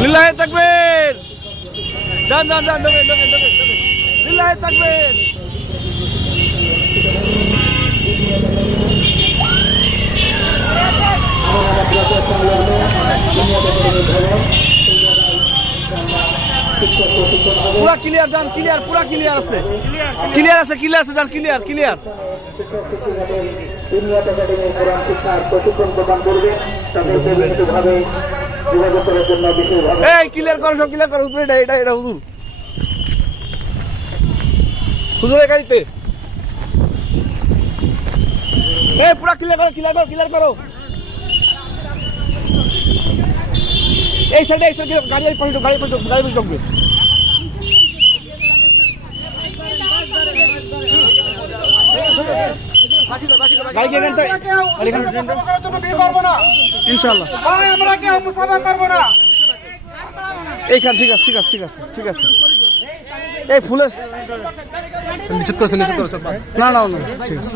লিল্লাহে তাকবীর। যান যান যান, ঢোকেন। লিল্লাহে তাকবীর। পুরা ক্লিয়ার যান, ক্লিয়ার, পুরা ক্লিয়ার আছে, যান, ক্লিয়ার। এই ক্লিয়ার করো, সব ক্লিয়ার করো। হুজুর এটা হুজুর এই গাড়িতে। এই পুরা ক্লিয়ার করো। এই সাইডে গাড়ি পাশে ঢুকবে। গাড়ি কি এখানটায়? ইনশাআল্লাহ এইখান। ঠিক আছে। এই ফুলের নিষেধ করেছে। না ঠিক আছে।